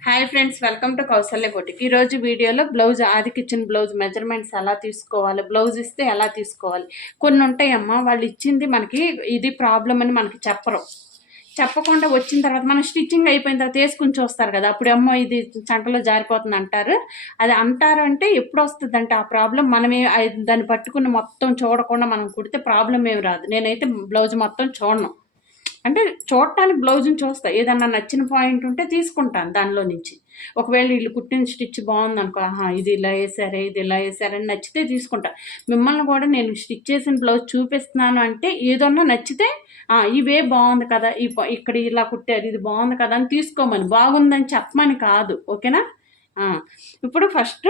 Hi friends welcome to Kousalya Koti ఈ రోజు వీడియోలో బ్లౌజ్ ఆది కిచెన్ బ్లౌజ్ మెజర్మెంట్స్ ఎలా తీసుకోవాలి బ్లౌజ్ ఇస్తే ఎలా తీసుకోవాలి. కొన్ని ఉంటాయమ్మా వాళ్ళు ఇచ్చింది మనకి ఇది ప్రాబ్లం అని మనకి చెప్పరు. చెప్పకుండా వచ్చిన తర్వాత మనం స్టిచ్చింగ్ అయిపోయిన తర్వాత వేసుకుని చూస్తారు కదా అప్పుడు అమ్మో ఇది చంటలో జారిపోతుంది అంటారు. అది అంటారు అంటే ఎప్పుడు వస్తుంది అంటే ఆ ప్రాబ్లం మనమే అది- దాన్ని పట్టుకుని మొత్తం చూడకుండా మనం కుడితే ప్రాబ్లం ఏమి రాదు. నేనైతే బ్లౌజ్ మొత్తం చూడను. అంటే చూడటానికి బ్లౌజ్ని చూస్తా. ఏదన్నా నచ్చిన పాయింట్ ఉంటే తీసుకుంటాను దానిలో నుంచి. ఒకవేళ వీళ్ళు కుట్టిన స్టిచ్ బాగుంది అనుకో ఆహా ఇది ఇలా వేసారే ఇది ఇలా వేసారని నచ్చితే తీసుకుంటా. మిమ్మల్ని కూడా నేను స్టిచ్ చేసిన బ్లౌజ్ చూపిస్తున్నాను అంటే ఏదన్నా నచ్చితే ఇవే బాగుంది కదా ఈ ఇక్కడ ఇలా కుట్టారు ఇది బాగుంది కదా అని తీసుకోమని. బాగుందని చెప్పమని కాదు. ఓకేనా? ఇప్పుడు ఫస్ట్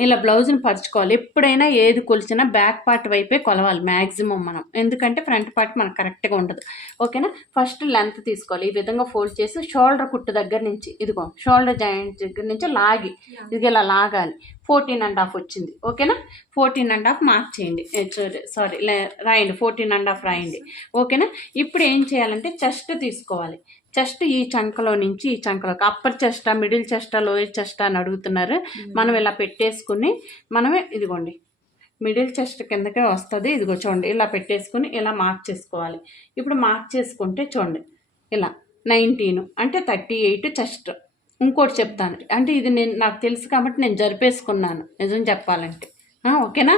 ఇలా బ్లౌజ్ని పరుచుకోవాలి. ఎప్పుడైనా ఏది కొలిచినా బ్యాక్ పార్ట్ వైపే కొలవాలి మ్యాక్సిమం మనం. ఎందుకంటే ఫ్రంట్ పార్ట్ మనకు కరెక్ట్గా ఉండదు. ఓకేనా? ఫస్ట్ లెంత్ తీసుకోవాలి. ఈ విధంగా ఫోల్డ్ చేసి షోల్డర్ కుట్టు దగ్గర నుంచి ఇదిగో షోల్డర్ జాయింట్ దగ్గర నుంచి లాగి ఇది ఇలా లాగాలి. ఫోర్టీన్ అండ్ హాఫ్ వచ్చింది. ఓకేనా? ఫోర్టీన్ అండ్ హాఫ్ మార్క్ చేయండి. సారీ రాయండి. ఫోర్టీన్ అండ్ హాఫ్ రాయండి. ఓకేనా? ఇప్పుడు ఏం చేయాలంటే చెస్ట్ తీసుకోవాలి. చెస్ట్ ఈ చంకలో నుంచి ఈ చంకలోకి అప్పర్ చెస్టా మిడిల్ చెస్టా లోయర్ చెస్టా అని అడుగుతున్నారు. మనం ఇలా పెట్టేసుకుని మనమే ఇదిగోండి మిడిల్ చెస్ట్ కిందకే వస్తుంది. ఇదిగో చూడండి ఇలా పెట్టేసుకుని ఇలా మార్క్ చేసుకోవాలి. ఇప్పుడు మార్క్ చేసుకుంటే చూడండి ఇలా నైన్టీన్ అంటే థర్టీ ఎయిట్ చెస్ట్ ఇంకోటి చెప్తాను అంటే ఇది నేను నాకు తెలుసు కాబట్టి నేను జరిపేసుకున్నాను నిజం చెప్పాలంటే. ఓకేనా?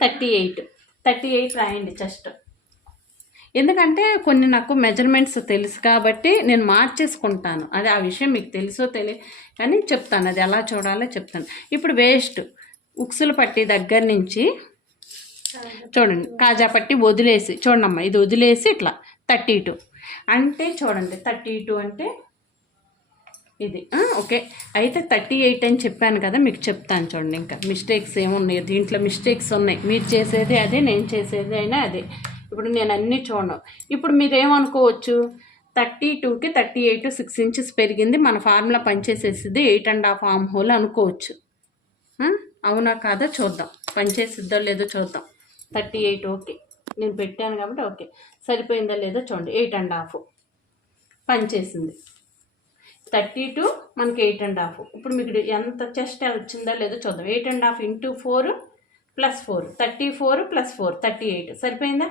థర్టీ ఎయిట్ థర్టీ ఎయిట్ రాయండి చెస్ట్ ఎందుకంటే కొన్ని నాకు మెజర్మెంట్స్ తెలుసు కాబట్టి నేను మార్చేసుకుంటాను. అది ఆ విషయం మీకు తెలుసో తెలియ కానీ చెప్తాను. అది ఎలా చూడాలో చెప్తాను. ఇప్పుడు వేస్ట్ ఉక్సులు పట్టి దగ్గర నుంచి చూడండి కాజా పట్టి వదిలేసి చూడండి ఇది వదిలేసి ఇట్లా థర్టీ టూ. అంటే చూడండి థర్టీ టూ అంటే ఇది. ఓకే. అయితే థర్టీ ఎయిట్ అని చెప్పాను కదా మీకు చెప్తాను చూడండి ఇంకా. మిస్టేక్స్ ఏమున్నాయి దీంట్లో మిస్టేక్స్ ఉన్నాయి. మీరు చేసేది అదే నేను చేసేది అయినా అదే. ఇప్పుడు నేను అన్నీ చూడను. ఇప్పుడు మీరు ఏమనుకోవచ్చు థర్టీ టూకి థర్టీ ఎయిట్ సిక్స్ ఇంచెస్ పెరిగింది. మన formula పనిచేసేసింది eight and half arm hole అనుకోవచ్చు. అవునా కాదా? చూద్దాం. పనిచేసిద్దో లేదో చూద్దాం. Thirty eight okay. నేను పెట్టాను కాబట్టి ఓకే. సరిపోయిందా లేదో చూడండి. ఎయిట్ అండ్ హాఫ్ పనిచేసింది. థర్టీ టూ మనకి ఎయిట్ అండ్ హాఫ్. ఇప్పుడు మీకు ఎంత చెస్ట్ వచ్చిందో లేదో చూద్దాం. Eight and half into four plus four. Thirty four plus four. Thirty eight. సరిపోయిందా?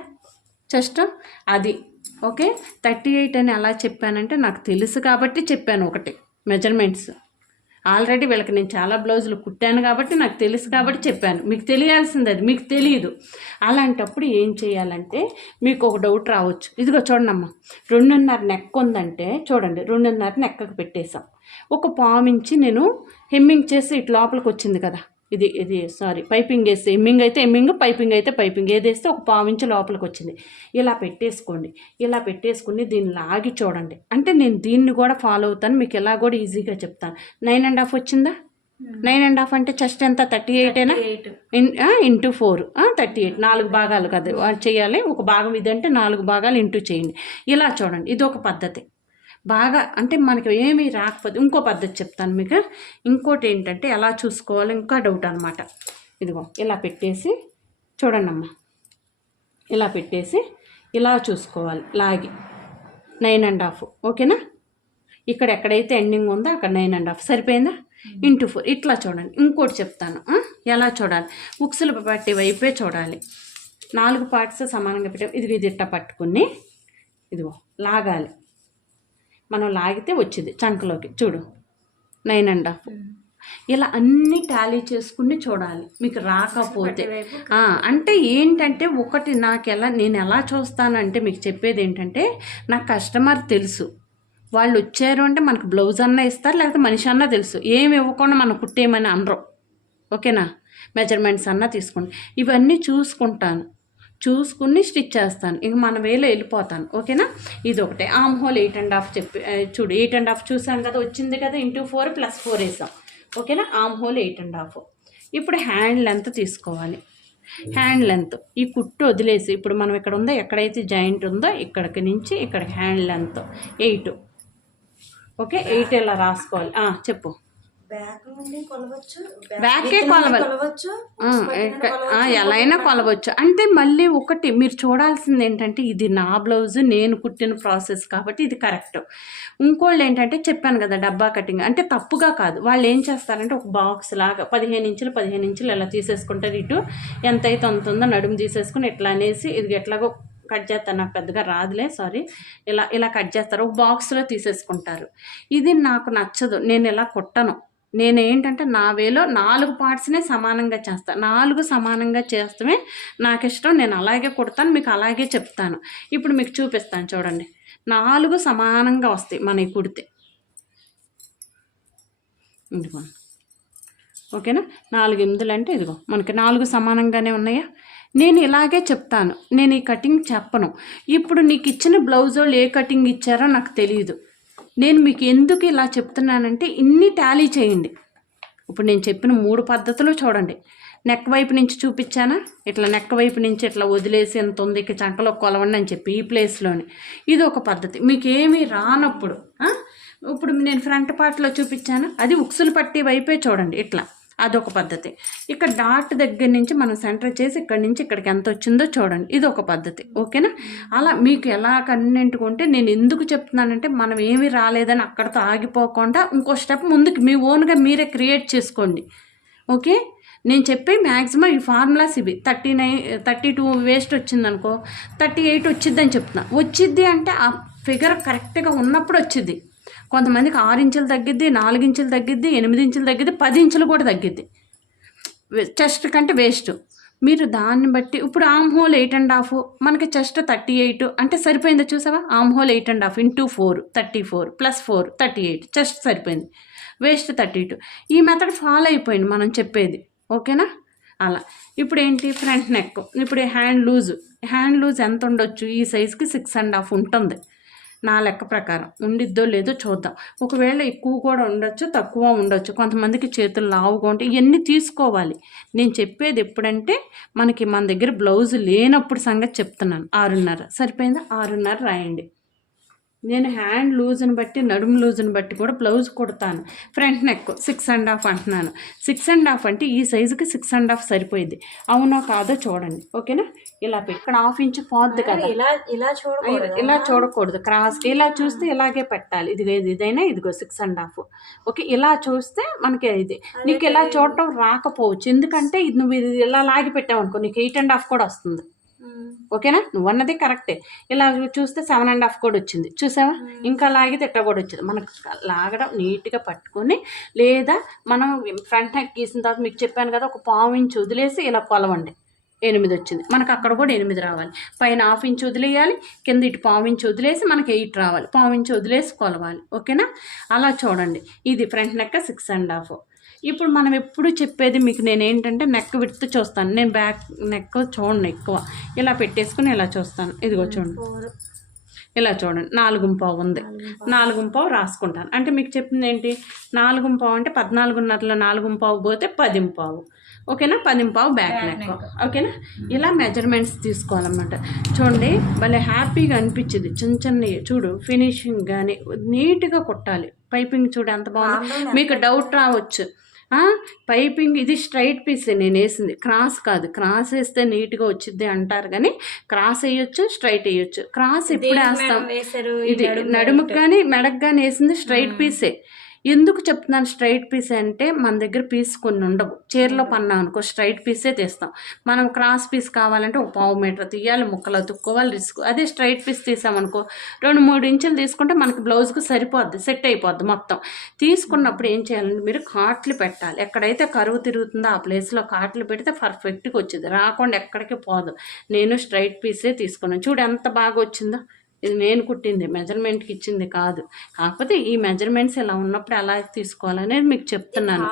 జస్ట్ అది. ఓకే? థర్టీ ఎయిట్ అని ఎలా చెప్పానంటే నాకు తెలుసు కాబట్టి చెప్పాను ఒకటి. మెజర్మెంట్స్. ఆల్రెడీ వీళ్ళకి నేను చాలా బ్లౌజులు కుట్టాను కాబట్టి నాకు తెలుసు కాబట్టి చెప్పాను. మీకు తెలియాల్సింది అది. మీకు తెలియదు అలాంటప్పుడు ఏం చేయాలంటే మీకు ఒక డౌట్ రావచ్చు. ఇదిగో చూడండమ్మా. రెండున్నర నెక్ ఉందంటే చూడండి. రెండున్నర నెక్కకు పెట్టేశాం. ఒక పామించి నేను హెమ్మింగ్ చేసి ఇటు లోపలికి వచ్చింది కదా. ఇది ఇది సారీ పైపింగ్ వేస్తే ఎమ్మింగ్ అయితే ఎమ్మింగ్ పైపింగ్ అయితే పైపింగ్ ఏది వేస్తే ఒక పావించి లోపలికి వచ్చింది. ఇలా పెట్టేసుకోండి. ఇలా పెట్టేసుకుని దీన్ని లాగి చూడండి. అంటే నేను దీన్ని కూడా ఫాలో అవుతాను. మీకు ఎలా కూడా ఈజీగా చెప్తాను నైన్ అండ్ హాఫ్ వచ్చిందా? నైన్ అండ్ హాఫ్ అంటే చెస్ట్ ఎంత? థర్టీ ఎయిటేనా ఇంటూ ఫోర్ థర్టీ ఎయిట్ నాలుగు భాగాలు కదా. చేయాలి. ఒక భాగం ఇది అంటే నాలుగు భాగాలు ఇంటూ చేయండి. ఇలా చూడండి. ఇది ఒక పద్ధతి. బాగా అంటే మనకి ఏమీ రాకపోతే ఇంకో పద్ధతి చెప్తాను మీకు. ఇంకోటి ఏంటంటే ఎలా చూసుకోవాలి ఇంకా డౌట్ అనమాట ఇదిగో ఇలా పెట్టేసి చూడండి అమ్మా ఇలా పెట్టేసి ఇలా చూసుకోవాలి. లాగి. నైన్ అండ్ హాఫ్ ఓకేనా ఇక్కడ ఎక్కడైతే ఎండింగ్ ఉందో అక్కడ నైన్ అండ్ హాఫ్ సరిపోయిందా? ఇంటూ ఫోర్ ఇట్లా చూడండి. ఇంకోటి చెప్తాను? ఎలా చూడాలి? ఉక్సులు పట్టి వైపే చూడాలి. నాలుగు పార్ట్స్ సమానంగా పెట్టాం ఇది ఇది ఇట్ట పట్టుకుని ఇదిగో లాగాలి. మనం లాగితే వచ్చింది చంకలోకి. చూడు నైన్ అండ్ హాఫ్ ఇలా అన్నీ టాలీ చేసుకుని చూడాలి. మీకు రాకపోతే. అంటే ఏంటంటే ఒకటి నాకు ఎలా నేను ఎలా చూస్తానంటే మీకు చెప్పేది ఏంటంటే నాకు కస్టమర్ తెలుసు. వాళ్ళు వచ్చారు అంటే మనకు బ్లౌజ్ అన్నా ఇస్తారు లేకపోతే మనిషి అన్నా తెలుసు. ఏమి ఇవ్వకుండా మనం కుట్టేయమని అనరు. ఓకేనా? మెజర్మెంట్స్ అన్నా తీసుకోండి. ఇవన్నీ చూసుకుంటాను. చూసుకుని స్టిచ్ చేస్తాను. ఇంక మన వేలో వెళ్ళిపోతాను. ఓకేనా? ఇది ఒకటే arm hole eight and half చెప్పి చూడు ఎయిట్ అండ్ హాఫ్ చూసాం కదా వచ్చింది కదా ఇంటూ ఫోర్ ప్లస్ ఫోర్ వేసాం. ఓకేనా? Arm hole eight and half. ఇప్పుడు హ్యాండ్ లెంత్ తీసుకోవాలి. హ్యాండ్ లెంత్ ఈ కుట్టు వదిలేసి ఇప్పుడు మనం ఇక్కడ ఉందో ఎక్కడైతే జాయింట్ ఉందో ఇక్కడికి నుంచి ఇక్కడ hand length eight. Okay? Eight ఇలా రాసుకోవాలి? చెప్పు. బ్యాక్ నుండి కొలవచ్చు. కొలవచ్చు. ఎలా అయినా కొలవచ్చు. అంటే మళ్ళీ ఒకటి మీరు చూడాల్సింది ఏంటంటే ఇది నా బ్లౌజ్ నేను కుట్టిన ప్రాసెస్ కాబట్టి ఇది కరెక్ట్. ఇంకోళ్ళు ఏంటంటే చెప్పాను కదా డబ్బా కటింగ్. అంటే తప్పుగా కాదు. వాళ్ళు ఏం చేస్తారంటే ఒక బాక్స్ లాగా పదిహేను ఇంచులు పదిహేను ఇంచులు ఇలా తీసేసుకుంటారు ఇటు ఎంత అయితే అంత ఉందో నడుము తీసేసుకుని ఇట్లా అనేసి ఇది ఎట్లాగో కట్ చేస్తాను నాకు పెద్దగా రాదులే సారీ. ఇలా ఇలా కట్ చేస్తారు. ఒక బాక్స్లో తీసేసుకుంటారు. ఇది నాకు నచ్చదు. నేను ఇలా కుట్టను. నేను ఏంటంటే నా వేలో నాలుగు పార్ట్స్నే సమానంగా చేస్తాను నాలుగు సమానంగా చేస్తమే నాకు ఇష్టం నేను అలాగే కుడతాను మీకు అలాగే చెప్తాను. ఇప్పుడు మీకు చూపిస్తాను చూడండి. నాలుగు సమానంగా వస్తాయి మనకి కుడితే. ఇదిగో. ఓకేనా? నాలుగు ఎనిమిదిలు అంటే ఇదిగో. మనకి నాలుగు సమానంగానే ఉన్నాయా? నేను ఇలాగే చెప్తాను. నేను ఈ కటింగ్ చెప్పను. ఇప్పుడు నీకు ఇచ్చిన బ్లౌజ్ ఏ కటింగ్ ఇచ్చారో నాకు తెలియదు నేను మీకు ఎందుకు ఇలా చెప్తున్నానంటే ఇన్ని టాలీ చేయండి. ఇప్పుడు నేను చెప్పిన మూడు పద్ధతులు చూడండి. నెక్ వైపు నుంచి చూపించానా? ఇట్లా నెక్ వైపు నుంచి ఇట్లా వదిలేసి ఎంత ఉంది? ఇక చంకలో కొలవండి అని చెప్పి ఈ ప్లేస్లోని ఇది ఒక పద్ధతి. మీకు ఏమీ రానప్పుడు ఇప్పుడు నేను ఫ్రంట్ పార్ట్లో చూపించాను. అది ఉక్సులు పట్టే వైపే చూడండి ఇట్లా. అదొక పద్ధతి. ఇక్కడ డాట్ దగ్గర నుంచి మనం సెంటర్ చేసి ఇక్కడ నుంచి ఇక్కడికి ఎంత వచ్చిందో చూడండి. ఇది ఒక పద్ధతి. ఓకేనా? అలా మీకు ఎలా కన్వీనెంట్గా ఉంటే నేను ఎందుకు చెప్తున్నానంటే మనం ఏమీ రాలేదని అక్కడితో ఆగిపోకుండా ఇంకో స్టెప్ ముందుకు మీ ఓన్గా మీరే క్రియేట్ చేసుకోండి. ఓకే? నేను చెప్పే మ్యాక్సిమం ఈ ఫార్ములాస్ ఇవి. Thirty nine thirty two waist వచ్చిందనుకో థర్టీ ఎయిట్ వచ్చిద్ది చెప్తున్నా. వచ్చిద్ది అంటే ఆ ఫిగర్ కరెక్ట్గా ఉన్నప్పుడు వచ్చింది కొంతమందికి ఆరు ఇంచులు తగ్గిద్ది నాలుగు ఇంచులు తగ్గిద్ది ఎనిమిది ఇంచులు తగ్గిద్ది పది ఇంచులు కూడా తగ్గిద్ది. చెస్ట్ కంటే వేస్ట్ మీరు దాన్ని బట్టి ఇప్పుడు arm hole eight and half మనకి చెస్ట్ థర్టీ ఎయిట్ అంటే సరిపోయింది చూసావా? Arm hole eight and half into four thirty four plus four thirty eight chest సరిపోయింది. వేస్ట్ థర్టీ టూ ఈ మెథడ్ ఫాలో అయిపోయింది మనం చెప్పేది. ఓకేనా? అలా. ఇప్పుడు ఏంటి? ఫ్రంట్ నెక్ ఇప్పుడు హ్యాండ్ లూజ్ హ్యాండ్ లూజ్ ఎంత ఉండొచ్చు? ఈ సైజ్కి సిక్స్ అండ్ హాఫ్ ఉంటుంది. నా లెక్క ప్రకారం. ఉండిద్దో లేదో చూద్దాం. ఒకవేళ ఎక్కువ కూడా ఉండొచ్చు తక్కువ ఉండొచ్చు. కొంతమందికి చేతులు లావుగా ఉంటే ఇవన్నీ తీసుకోవాలి. నేను చెప్పేది ఎప్పుడంటే మనకి మన దగ్గర బ్లౌజ్ లేనప్పుడు సంగతి చెప్తున్నాను. ఆరున్నర. సరిపోయిందా? ఆరున్నర రాయండి. నేను హ్యాండ్ లూజ్ని బట్టి నడుము లూజ్ని బట్టి కూడా బ్లౌజ్ కుడతాను. Front neck six and half అంటున్నాను. సిక్స్ అండ్ హాఫ్ అంటే ఈ సైజుకి సిక్స్ అండ్ హాఫ్ సరిపోయింది. అవునా కాదో చూడండి. ఓకేనా? ఇలా పెట్టి ఇక్కడ హాఫ్ ఇంచ్ పోద్ది కదా. ఇలా ఇలా చూడకూడదు. ఇలా చూడకూడదు. క్రాస్ ఇలా చూస్తే ఇలాగే పెట్టాలి. ఇదిగో ఇది ఇదైనా ఇదిగో సిక్స్ అండ్ హాఫ్. ఓకే ఇలా చూస్తే మనకి ఇది. నీకు ఇలా చూడటం రాకపోవచ్చు. ఎందుకంటే ఇది నువ్వు ఇది ఇలా లాగి పెట్టావు అనుకో నీకు ఎయిట్ అండ్ హాఫ్ కూడా వస్తుంది. ఓకేనా నువ్వు అన్నది కరెక్టే ఇలా చూస్తే సెవెన్ అండ్ హాఫ్ కూడా వచ్చింది. చూసావా? ఇంకా లాగితే ఎట్లా కూడా వచ్చింది? మనకు లాగడం నీట్గా పట్టుకొని లేదా మనం ఫ్రంట్ నెక్ గీసిన తర్వాత మీకు చెప్పాను కదా ఒక పావు ఇంచ్ వదిలేసి ఇలా కొలవండి. ఎనిమిది వచ్చింది. మనకు అక్కడ కూడా ఎనిమిది రావాలి. పైన హాఫ్ ఇంచ్ వదిలేయాలి కింద ఇటు పావు ఇంచ్ వదిలేసి మనకి ఎయిట్ రావాలి. పావు ఇంచ్ వదిలేసి కొలవాలి. ఓకేనా అలా చూడండి. ఇది front neck six and half ఇప్పుడు మనం ఎప్పుడు చెప్పేది మీకు నేను ఏంటంటే నెక్ విడుతూ చూస్తాను. నేను బ్యాక్ నెక్ చూడండి ఎక్కువ. ఇలా పెట్టేసుకుని ఇలా చూస్తాను. ఇదిగో చూడండి. ఇలా చూడండి. నాలుగు పావు ఉంది. నాలుగు పావు. రాసుకుంటాను. అంటే మీకు చెప్పింది ఏంటి? నాలుగు పావు అంటే పద్నాలుగున్నరలో నాలుగు పావు పోతే పది పావు. ఓకేనా? పది పావు బ్యాక్ నెక్ ఓకేనా? ఇలా మెజర్మెంట్స్ తీసుకోవాలన్నమాట. చూడండి భలే హ్యాపీగా అనిపించింది. చిన్న చిన్నవి చూడు ఫినిషింగ్ కానీ నీట్గా కుట్టాలి. పైపింగ్ చూడు ఎంత బాగుంది. మీకు డౌట్ రావచ్చు. పైపింగ్ ఇది స్ట్రైట్ పీస్ నేను వేసింది. క్రాస్ కాదు. క్రాస్ వేస్తే నీట్గా వచ్చింది అంటారు కానీ క్రాస్ వేయొచ్చు స్ట్రైట్ వేయొచ్చు. క్రాస్ ఎప్పుడు వేస్తాం. ఇది నడుముకు కానీ మెడకు కానీ వేసింది స్ట్రైట్ పీసే. ఎందుకు చెప్తున్నాను స్ట్రైట్ పీస్ అంటే మన దగ్గర పీస్ కొన్ని ఉండవు. చీరలో పన్నాం అనుకో స్ట్రైట్ పీసే తీస్తాం. మనం క్రాస్ పీస్ కావాలంటే ఒక పావు మీటర్ తీయాలి ముక్కలు అతుక్కోవాలి రిస్క్. అదే స్ట్రైట్ పీస్ తీసామనుకో రెండు మూడు ఇంచులు తీసుకుంటే మనకి బ్లౌజ్కి సరిపోద్ది సెట్ అయిపోద్ది మొత్తం. తీసుకున్నప్పుడు ఏం చేయాలంటే మీరు కాట్లు పెట్టాలి. ఎక్కడైతే కరువు తిరుగుతుందో ఆ ప్లేస్లో కాట్లు పెడితే పర్ఫెక్ట్గా వచ్చింది. రాకుండా ఎక్కడికి పోదు. నేను స్ట్రైట్ పీసే తీసుకున్నాను. చూడు ఎంత బాగా వచ్చిందో. ఇది నేను కుట్టింది మెజర్మెంట్కి ఇచ్చింది కాదు. కాకపోతే ఈ మెజర్మెంట్స్ ఇలా ఉన్నప్పుడు ఎలా తీసుకోవాలనేది మీకు చెప్తున్నాను.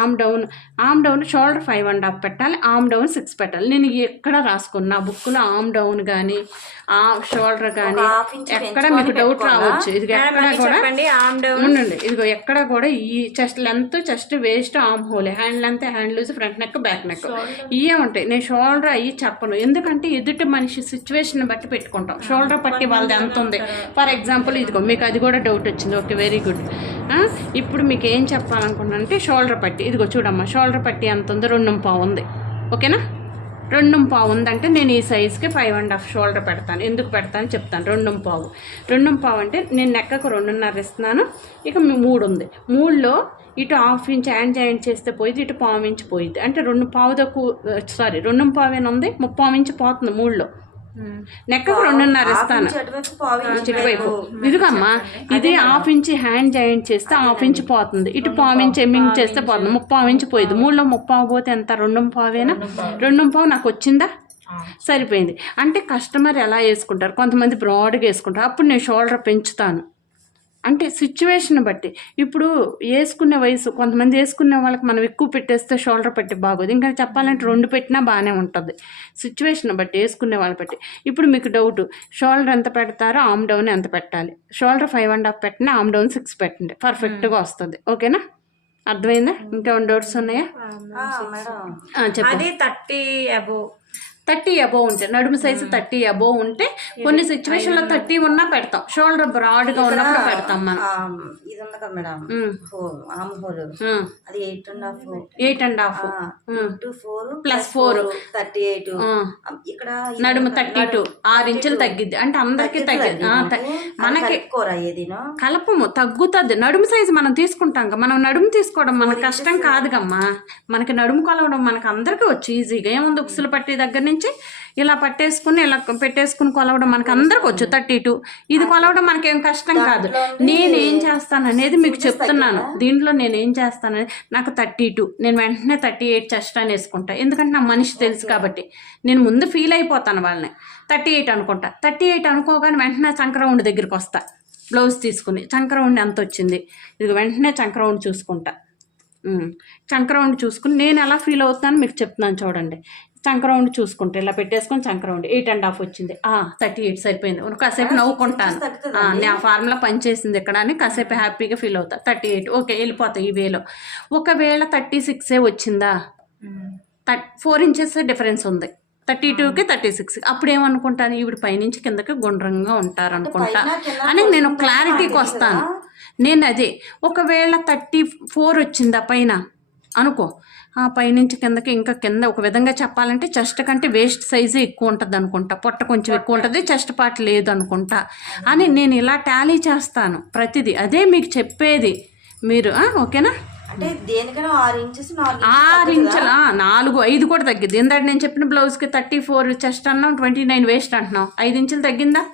Arm down arm down shoulder five and half పెట్టాలి ఆమ్ డౌన్ సిక్స్ పెట్టాలి. నేను ఎక్కడ రాసుకున్నా బుక్లో ఆమ్ డౌన్ కానీ ఆ షోల్డర్ కానీ ఎక్కడ మీకు డౌట్ రావచ్చు? ఇది ఎక్కడ కూడా చెప్పండి ఆమ్ డౌన్ ఉండండి. ఇదిగో ఎక్కడ కూడా ఈ chest length chest waist arm hole hand length hand loose front neck back neck ఇవే ఉంటాయి. నేను షోల్డర్ అయ్యి చెప్పను. ఎందుకంటే ఎదుటి మనిషి సిచ్యువేషన్ బట్టి పెట్టుకుంటాం. షోల్డర్ షోల్డర్ పట్టి వాళ్ళది ఎంత ఉంది? ఫర్ ఎగ్జాంపుల్ ఇదిగో మీకు అది కూడా డౌట్ వచ్చింది. ఓకే వెరీ గుడ్ ఇప్పుడు మీకు ఏం చెప్పాలనుకున్నానంటే షోల్డర్ పట్టి. ఇదిగో చూడమ్మా షోల్డర్ పట్టి ఎంత ఉంది? రెండు పావు ఉంది. ఓకేనా రెండు పావు ఉందంటే నేను ఈ సైజ్కి ఫైవ్ అండ్ హాఫ్ షోల్డర్ పెడతాను. ఎందుకు పెడతాను? చెప్తాను. రెండు పావు. రెండు పావు అంటే నేను నెక్కకు రెండున్నర ఇస్తున్నాను. ఇక మూడు ఉంది. మూడులో ఇటు హాఫ్ ఇంచ్ హ్యాండ్ జాయింట్ చేస్తే పోయింది ఇటు పావు ఇంచ్ పోయింది అంటే రెండు పావు తక్కువ సారీ రెండు పావేనా ఉంది? ముప్పావు ఇంచ్ పోతుంది మూడులో. నెక్కకు రెండున్నర ఇస్తాను. ఇటువైపు ఇదిగమ్మా ఇది హాఫ్ ఇంచ్ హ్యాండ్ జాయింట్ చేస్తే హాఫ్ ఇంచ్ పోతుంది. ఇటు పావు ఇంచ్ ఎమ్మింగ్ చేస్తే పోతుంది. ముప్పావు ఇంచ్ పోయింది. మూడులో ముప్పావు పోతే ఎంత? రెండు పావేనా? రెండు పావు. నాకు వచ్చిందా? సరిపోయింది. అంటే కస్టమర్ ఎలా వేసుకుంటారు? కొంతమంది బ్రాడ్గా వేసుకుంటారు. అప్పుడు నేను షోల్డర్ పెంచుతాను. అంటే సిచ్యువేషన్ బట్టి. ఇప్పుడు వేసుకునే వయసు కొంతమంది వేసుకునే వాళ్ళకి మనం ఎక్కువ పెట్టేస్తే షోల్డర్ పెట్టి బాగోదు. ఇంకా చెప్పాలంటే రెండు పెట్టినా బాగానే ఉంటుంది. సిచ్యువేషన్ బట్టి వేసుకునే వాళ్ళని బట్టి. ఇప్పుడు మీకు డౌట్ షోల్డర్ ఎంత పెడతారో ఆమ్ డౌన్ ఎంత పెట్టాలి? షోల్డర్ ఫైవ్ అండ్ హాఫ్ పెట్టినా ఆమ్ డౌన్ సిక్స్ పెట్టండి. పర్ఫెక్ట్గా వస్తుంది. ఓకేనా? అర్థమైందా? ఇంకా డౌట్స్ ఉన్నాయా? ఆ, మేడం. ఆ, చెప్పండి. అది థర్టీ అబోవ్ థర్టీ అబోవ్ ఉంటే నడుము సైజు థర్టీ అబోవ్ ఉంటే కొన్ని సిచ్యువేషన్లో థర్టీ ఉన్నా పెడతాం. షోల్డర్ బ్రాడ్గా ఉన్నప్పుడు పెడతాం మనం. ఇది ఉంది కదా మేడం. Arm hole um. అది eight and half eight and half two four plus four thirty eight ఇక్కడ నడుము థర్టీ టూ ఆరు ఇంచులు తగ్గిద్ది. అంటే అందరికి తగ్గిద్ది మనకి. కలపము. తగ్గుతుంది. నడుము సైజు మనం తీసుకుంటాం కదా. మనం నడుము తీసుకోవడం మన కష్టం కాదుగమ్మా. మనకి నడుము కొలవడం మనకి అందరికీ వచ్చు. ఈజీగా ఏముంది? ఉక్సులు పట్టి దగ్గర నుంచి ఇలా పట్టేసుకుని ఇలా పెట్టేసుకుని కొలవడం మనకి అందరికి వచ్చు. థర్టీ టూ ఇది కొలవడం మనకేం కష్టం కాదు. నేను ఏం చేస్తాను అనేది మీకు చెప్తున్నాను. దీంట్లో నేను ఏం చేస్తాను అనేది నాకు థర్టీ టూ నేను వెంటనే థర్టీ ఎయిట్ చెస్ట్ అని వేసుకుంటా ఎందుకంటే నా మనిషి తెలుసు కాబట్టి. నేను ముందు ఫీల్ అయిపోతాను వాళ్ళని. థర్టీ ఎయిట్ అనుకుంటా. థర్టీ ఎయిట్ అనుకోగానే వెంటనే చంక్రౌండ్ దగ్గరికి వస్తా. బ్లౌజ్ తీసుకుని. చంక్రౌండ్ ఎంత వచ్చింది? ఇది వెంటనే చంక్రౌండ్ చూసుకుంటా. చంక్రౌండ్ చూసుకుని నేను ఎలా ఫీల్ అవుతున్నాను మీకు చెప్తున్నాను చూడండి. చంక్రౌండ్ చూసుకుంటే ఇలా పెట్టేసుకొని చంక్రౌండ్ ఎయిట్ అండ్ హాఫ్ వచ్చింది. థర్టీ ఎయిట్ సరిపోయింది. కాసేపు నవ్వుకుంటాను. ఆ, నేను ఆ ఫార్ములా పనిచేసింది ఇక్కడ అని కాసేపు హ్యాపీగా ఫీల్ అవుతా. థర్టీ ఎయిట్ ఓకే వెళ్ళిపోతాయి ఈ వేలో. ఒకవేళ థర్టీ సిక్సే వచ్చిందా? ఫోర్ ఇంచెస్ డిఫరెన్స్ ఉంది. థర్టీ టూకి థర్టీ సిక్స్. అప్పుడు ఏమనుకుంటాను ఈవిడ పైనుంచి కిందకి గుండ్రంగా ఉంటారు అనుకుంటా అని నేను క్లారిటీకి వస్తాను నేను అదే ఒకవేళ థర్టీ ఫోర్ వచ్చిందా పైన? అనుకో. ఆ పైనుంచి కిందకి ఇంకా కింద ఒక విధంగా చెప్పాలంటే చెస్ట్ కంటే వేస్ట్ సైజు ఎక్కువ ఉంటుంది అనుకుంటా. పొట్ట కొంచెం ఎక్కువ ఉంటుంది చెస్ట్ పార్ట్ లేదు అనుకుంటా. అని నేను ఇలా టాలీ చేస్తాను ప్రతిదీ. అదే మీకు చెప్పేది. మీరు ఓకేనా? అంటే దేనికైనా ఆరు ఇంచెస్ ఆరు ఇంచుల నాలుగు ఐదు కూడా తగ్గింది ఇందాక నేను చెప్పిన బ్లౌజ్కి థర్టీ ఫోర్ చెస్ట్ అన్నాం ట్వంటీ నైన్ వేస్ట్ అంటున్నాం. ఐదు ఇంచులు తగ్గిందా?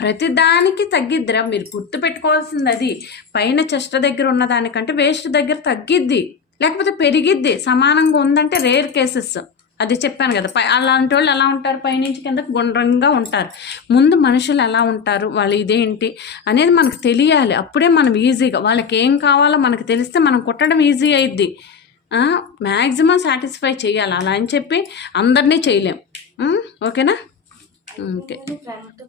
ప్రతి దానికి తగ్గిద్దిరా. మీరు గుర్తు పెట్టుకోవాల్సింది అది. పైన చెస్ట్ దగ్గర ఉన్న దానికంటే వేస్ట్ దగ్గర తగ్గిద్ది. లేకపోతే పెరిగిద్ది. సమానంగా ఉందంటే రేర్ కేసెస్. అది చెప్పాను కదా పై అలాంటి వాళ్ళు ఎలా ఉంటారు? పైనుంచి కింద గుండ్రంగా ఉంటారు. ముందు మనుషులు ఎలా ఉంటారు? వాళ్ళు ఇదేంటి అనేది మనకు తెలియాలి. అప్పుడే మనం ఈజీగా వాళ్ళకి ఏం కావాలో మనకు తెలిస్తే మనం కుట్టడం ఈజీ అయిద్ది. మ్యాక్సిమం సాటిస్ఫై చేయాలి. అలా అని చెప్పి అందరినీ చేయలేం? ఓకేనా? ఓకే.